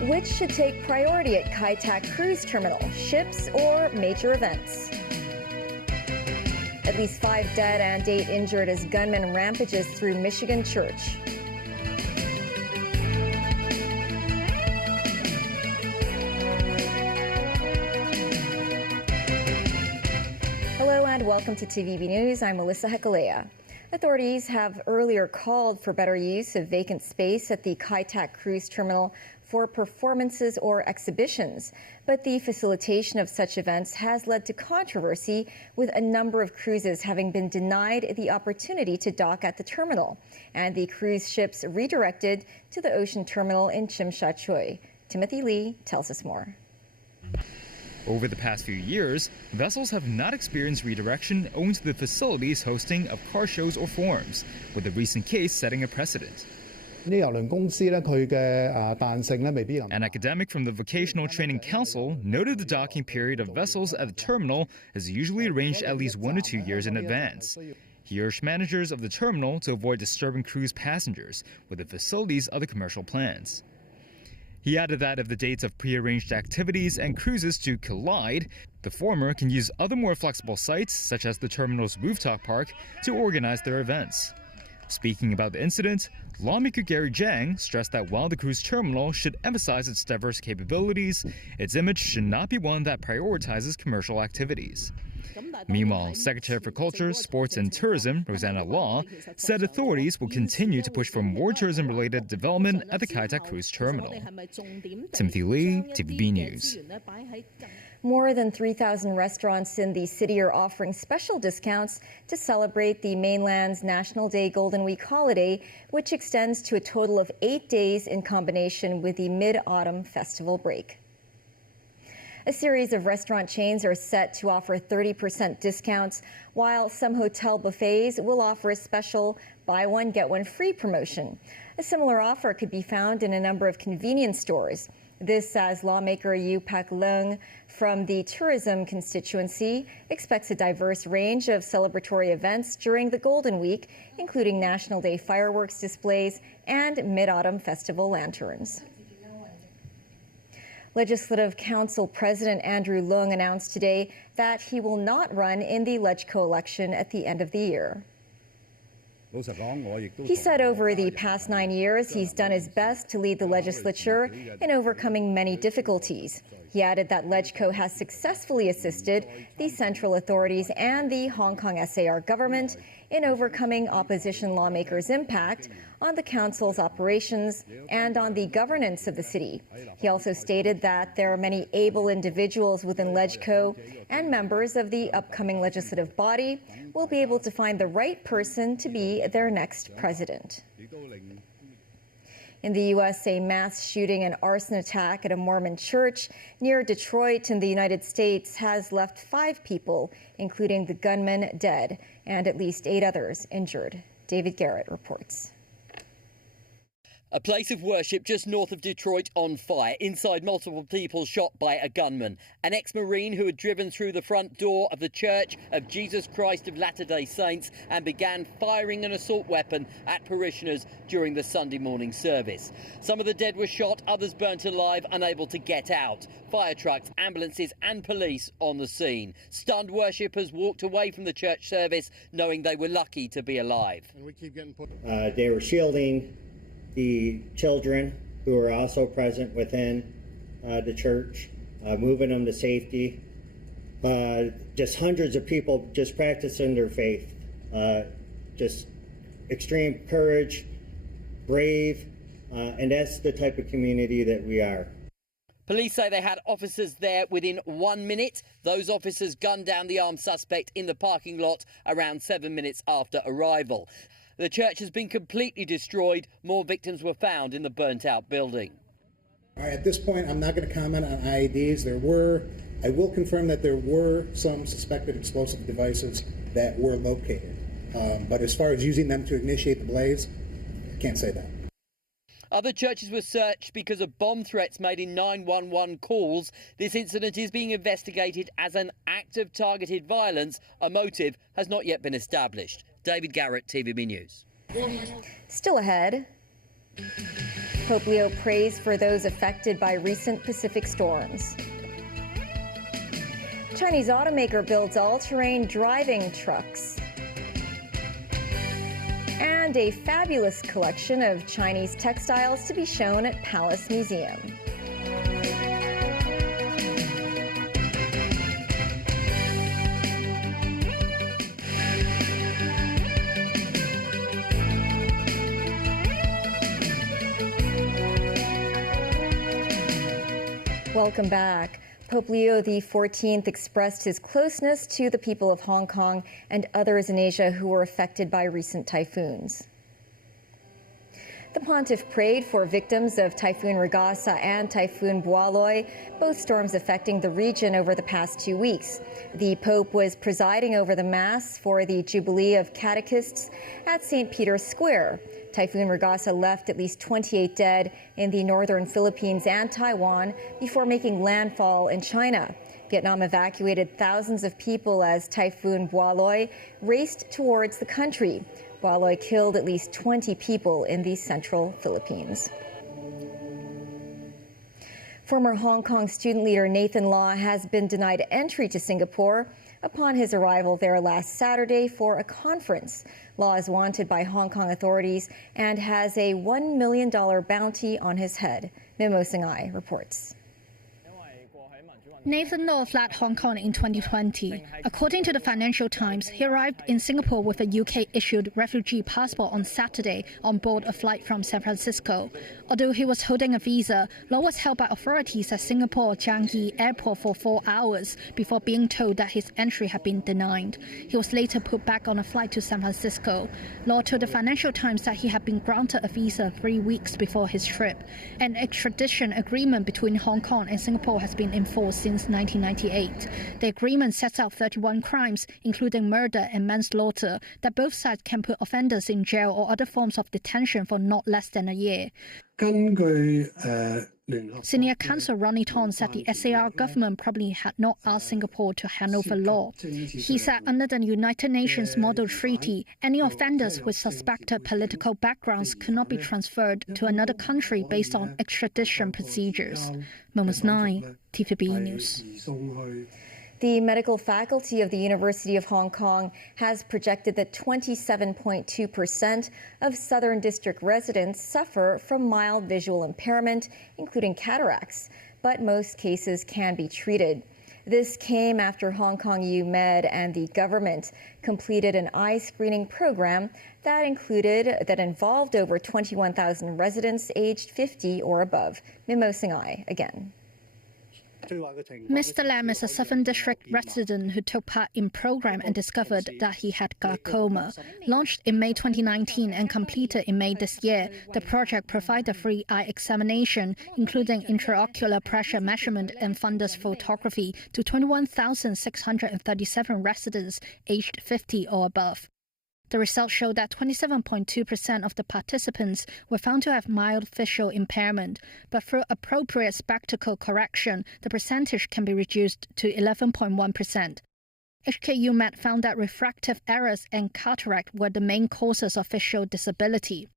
Which should take priority at Kai Tak Cruise Terminal, ships or major events? At least 5 dead and 8 injured as gunman rampages through Michigan church. Hello and welcome to TVB News. I'm Melissa Hekalea. Authorities have earlier called for better use of vacant space at the Kai Tak Cruise Terminal for performances or exhibitions. But the facilitation of such events has led to controversy, with a number of cruises having been denied the opportunity to dock at the terminal, and the cruise ships redirected to the ocean terminal in Chimsha-Choi. Timothy Lee tells us more. Over the past few years, vessels have not experienced redirection owing to the facility's hosting of car shows or forums, with the recent case setting a precedent. An academic from the Vocational Training Council noted the docking period of vessels at the terminal is usually arranged at least 1 to 2 years in advance. He urged managers of the terminal to avoid disturbing cruise passengers with the facility's other commercial plans. He added that if the dates of prearranged activities and cruises do collide, the former can use other more flexible sites, such as the terminal's rooftop park, to organize their events. Speaking about the incident, lawmaker Gary Zhang stressed that while the cruise terminal should emphasize its diverse capabilities, its image should not be one that prioritizes commercial activities. Meanwhile, Secretary for Culture, Sports and Tourism, Rosanna Law, said authorities will continue to push for more tourism-related development at the Kai Tak Cruise Terminal. Timothy Lee, TVB News. More than 3,000 restaurants in the city are offering special discounts to celebrate the mainland's National Day Golden Week holiday, which extends to a total of 8 days in combination with the Mid-Autumn Festival break. A series of restaurant chains are set to offer 30% discounts, while some hotel buffets will offer a special buy one, get one free promotion. A similar offer could be found in a number of convenience stores. This as lawmaker Yu Pak Leung from the tourism constituency expects a diverse range of celebratory events during the Golden Week, including National Day fireworks displays and Mid-Autumn Festival lanterns. Legislative Council President Andrew Leung announced today that he will not run in the Legco election at the end of the year. He said over the past 9 years, he's done his best to lead the legislature in overcoming many difficulties. He added that Legco has successfully assisted the central authorities and the Hong Kong SAR government in overcoming opposition lawmakers' impact on the council's operations and on the governance of the city. He also stated that there are many able individuals within Legco, and members of the upcoming legislative body will be able to find the right person to be their next president. In the U.S., a mass shooting and arson attack at a Mormon church near Detroit in the United States has left 5 people, including the gunman, dead, and at least 8 others injured. David Garrett reports. A place of worship just north of Detroit on fire. Inside, multiple people shot by a gunman. An ex-Marine who had driven through the front door of the Church of Jesus Christ of Latter-day Saints and began firing an assault weapon at parishioners during the Sunday morning service. Some of the dead were shot, others burnt alive, unable to get out. Fire trucks, ambulances and police on the scene. Stunned worshippers walked away from the church service knowing they were lucky to be alive. They were shielding the children who were also present within the church, moving them to safety. Just hundreds of people just practicing their faith. Just extreme courage, brave, and that's the type of community that we are. Police say they had officers there within 1 minute. Those officers gunned down the armed suspect in the parking lot around 7 minutes after arrival. The church has been completely destroyed. More victims were found in the burnt-out building. At this point, I'm not going to comment on IEDs. I will confirm that there were some suspected explosive devices that were located. But as far as using them to initiate the blaze, I can't say that. Other churches were searched because of bomb threats made in 911 calls. This incident is being investigated as an act of targeted violence. A motive has not yet been established. David Garrett, TVB News. Still ahead, Pope Leo prays for those affected by recent Pacific storms. Chinese automaker builds all-terrain driving trucks. And a fabulous collection of Chinese textiles to be shown at Palace Museum. Welcome back. Pope Leo XIV expressed his closeness to the people of Hong Kong and others in Asia who were affected by recent typhoons. The pontiff prayed for victims of Typhoon Regasa and Typhoon Boaloi, both storms affecting the region over the past 2 weeks. The Pope was presiding over the Mass for the Jubilee of Catechists at St. Peter's Square. Typhoon Regasa left at least 28 dead in the northern Philippines and Taiwan before making landfall in China. Vietnam evacuated thousands of people as Typhoon Boaloi raced towards the country. Boaloi killed at least 20 people in the central Philippines. Former Hong Kong student leader Nathan Law has been denied entry to Singapore upon his arrival there last Saturday for a conference. Law is wanted by Hong Kong authorities and has a $1 million bounty on his head. Mimo Singhai reports. Nathan Law fled Hong Kong in 2020. According to the Financial Times, he arrived in Singapore with a UK-issued refugee passport on Saturday on board a flight from San Francisco. Although he was holding a visa, Law was held by authorities at Singapore Changi Airport for 4 hours before being told that his entry had been denied. He was later put back on a flight to San Francisco. Law told the Financial Times that he had been granted a visa 3 weeks before his trip. An extradition agreement between Hong Kong and Singapore has been enforced since 1998. The agreement sets out 31 crimes, including murder and manslaughter, that both sides can put offenders in jail or other forms of detention for not less than a year. Senior counsel Ronnie Tong said the SAR government probably had not asked Singapore to hand over Law. He said under the United Nations Model Treaty, any offenders with suspected political backgrounds could not be transferred to another country based on extradition procedures. Moments 9, TVB News. The medical faculty of the University of Hong Kong has projected that 27.2% of Southern District residents suffer from mild visual impairment, including cataracts, but most cases can be treated. This came after Hong Kong U Med and the government completed an eye screening program that involved over 21,000 residents aged 50 or above. Mimo Singhai again. Mr. Lam is a Southern District resident who took part in program and discovered that he had glaucoma. Launched in May 2019 and completed in May this year, the project provided free eye examination, including intraocular pressure measurement and fundus photography, to 21,637 residents aged 50 or above. The results showed that 27.2% of the participants were found to have mild visual impairment, but through appropriate spectacle correction, the percentage can be reduced to 11.1%. HKU Med found that refractive errors and cataract were the main causes of visual disability.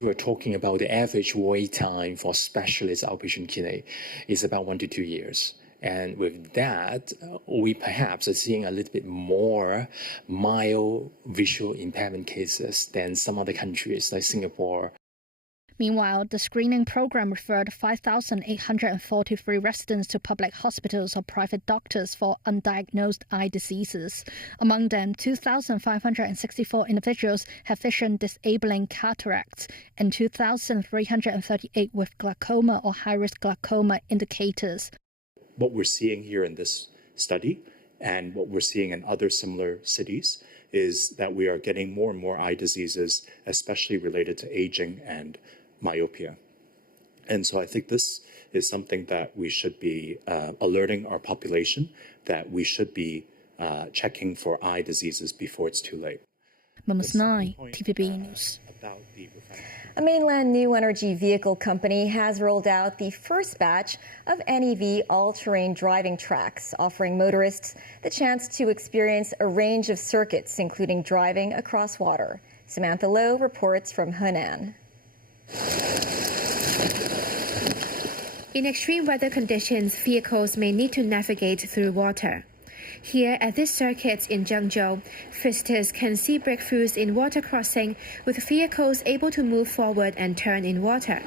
We're talking about the average wait time for specialist outpatient clinic is about 1 to 2 years. And with that, we perhaps are seeing a little bit more mild visual impairment cases than some other countries like Singapore. Meanwhile, the screening program referred 5,843 residents to public hospitals or private doctors for undiagnosed eye diseases. Among them, 2,564 individuals have vision-disabling cataracts and 2,338 with glaucoma or high-risk glaucoma indicators. What we're seeing here in this study and what we're seeing in other similar cities is that we are getting more and more eye diseases, especially related to aging and myopia. And so I think this is something that we should be alerting our population that we should be checking for eye diseases before it's too late. Moments 9, TVB News. without the refinery. A mainland new energy vehicle company has rolled out the first batch of NEV all-terrain driving tracks, offering motorists the chance to experience a range of circuits, including driving across water. Samantha Lowe reports from Henan. In extreme weather conditions, vehicles may need to navigate through water. Here at this circuit in Zhengzhou, visitors can see breakthroughs in water crossing with vehicles able to move forward and turn in water.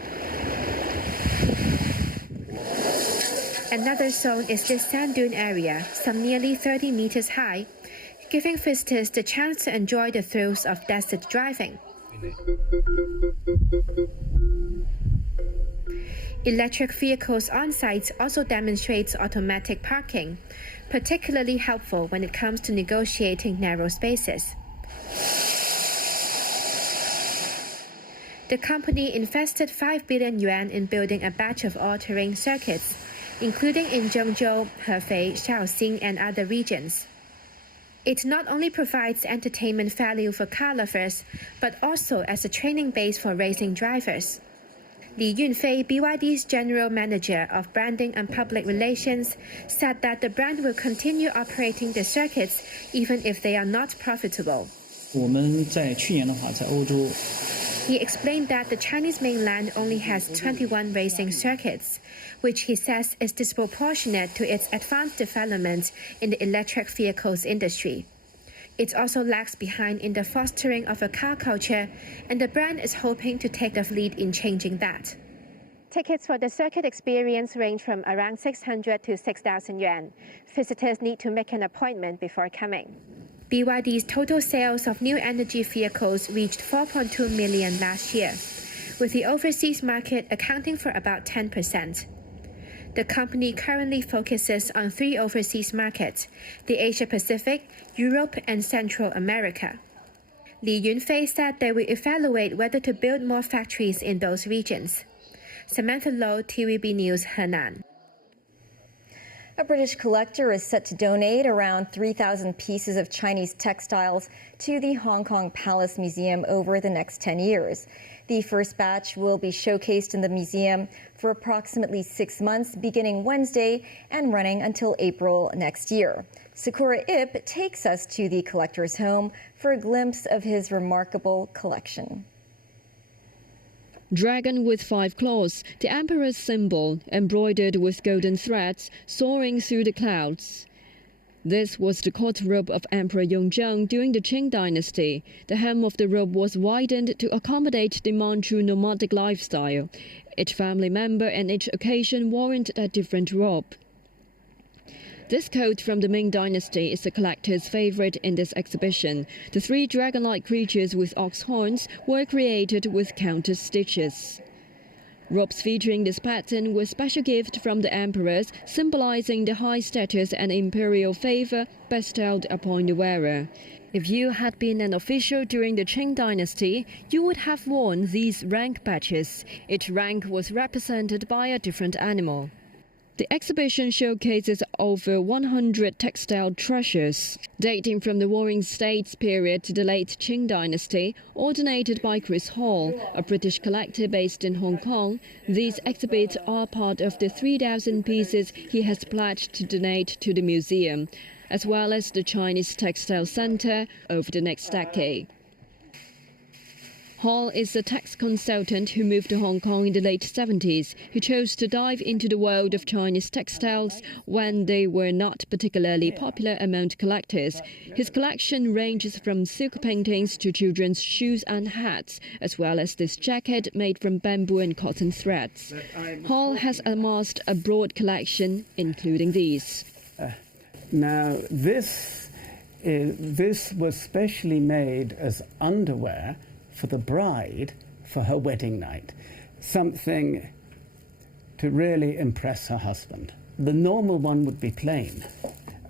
Another zone is this sand dune area, some nearly 30 meters high, giving visitors the chance to enjoy the thrills of desert driving. Electric vehicles on site also demonstrates automatic parking, particularly helpful when it comes to negotiating narrow spaces. The company invested 5 billion yuan in building a batch of all-terrain circuits, including in Zhengzhou, Hefei, Shaoxing, and other regions. It not only provides entertainment value for car lovers, but also as a training base for racing drivers. Li Yunfei, BYD's general manager of branding and public relations, said that the brand will continue operating the circuits even if they are not profitable. He explained that the Chinese mainland only has 21 racing circuits, which he says is disproportionate to its advanced development in the electric vehicles industry. It also lags behind in the fostering of a car culture, and the brand is hoping to take the lead in changing that. Tickets for the circuit experience range from around 600 to 6,000 yuan. Visitors need to make an appointment before coming. BYD's total sales of new energy vehicles reached 4.2 million last year, with the overseas market accounting for about 10%. The company currently focuses on 3 overseas markets: the Asia-Pacific, Europe, and Central America. Li Yunfei said they will evaluate whether to build more factories in those regions. Samantha Lowe, TVB News, Henan. A British collector is set to donate around 3,000 pieces of Chinese textiles to the Hong Kong Palace Museum over the next 10 years. The first batch will be showcased in the museum for approximately 6 months, beginning Wednesday and running until April next year. Sakura Ip takes us to the collector's home for a glimpse of his remarkable collection. Dragon with 5 claws, the emperor's symbol, embroidered with golden threads, soaring through the clouds. This was the court robe of Emperor Yongzheng during the Qing dynasty. The hem of the robe was widened to accommodate the Manchu nomadic lifestyle. Each family member and each occasion warranted a different robe. This coat from the Ming Dynasty is the collector's favorite in this exhibition. The 3 dragon-like creatures with ox horns were created with counter stitches. Robes featuring this pattern were special gift from the emperors, symbolizing the high status and imperial favor bestowed upon the wearer. If you had been an official during the Qing Dynasty, you would have worn these rank badges. Each rank was represented by a different animal. The exhibition showcases over 100 textile treasures, dating from the Warring States period to the late Qing Dynasty, ordinated by Chris Hall, a British collector based in Hong Kong. These exhibits are part of the 3,000 pieces he has pledged to donate to the museum, as well as the Chinese Textile Center over the next decade. Hall is a tax consultant who moved to Hong Kong in the late 70s. He chose to dive into the world of Chinese textiles when they were not particularly popular among collectors. His collection ranges from silk paintings to children's shoes and hats, as well as this jacket made from bamboo and cotton threads. Hall has amassed a broad collection, including these. Now, this was specially made as underwear for the bride for her wedding night, something to really impress her husband. The normal one would be plain.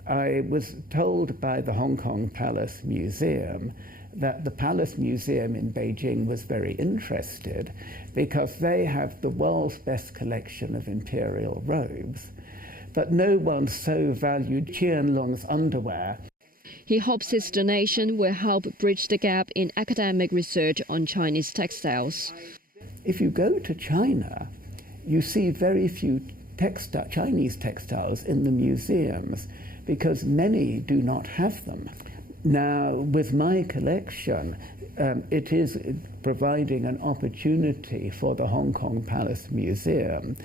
I was told by the Hong Kong Palace Museum that the Palace Museum in Beijing was very interested because they have the world's best collection of imperial robes, but no one so valued Qianlong's underwear. He hopes his donation will help bridge the gap in academic research on Chinese textiles. If you go to China, you see very few Chinese textiles in the museums because many do not have them. Now, with my collection, it is providing an opportunity for the Hong Kong Palace Museum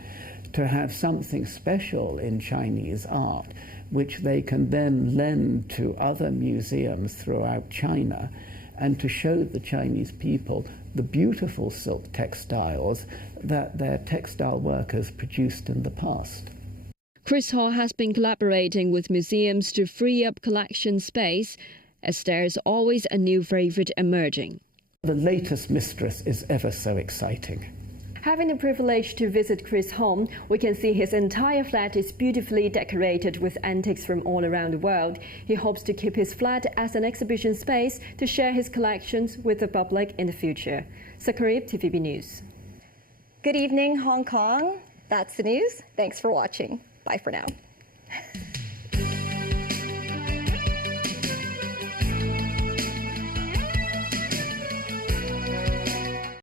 to have something special in Chinese art, which they can then lend to other museums throughout China, and to show the Chinese people the beautiful silk textiles that their textile workers produced in the past. Chris Hall has been collaborating with museums to free up collection space, as there is always a new favorite emerging. The latest mistress is ever so exciting. Having the privilege to visit Chris' home, we can see his entire flat is beautifully decorated with antiques from all around the world. He hopes to keep his flat as an exhibition space to share his collections with the public in the future. Sakarib, TVB News. Good evening, Hong Kong. That's the news. Thanks for watching. Bye for now.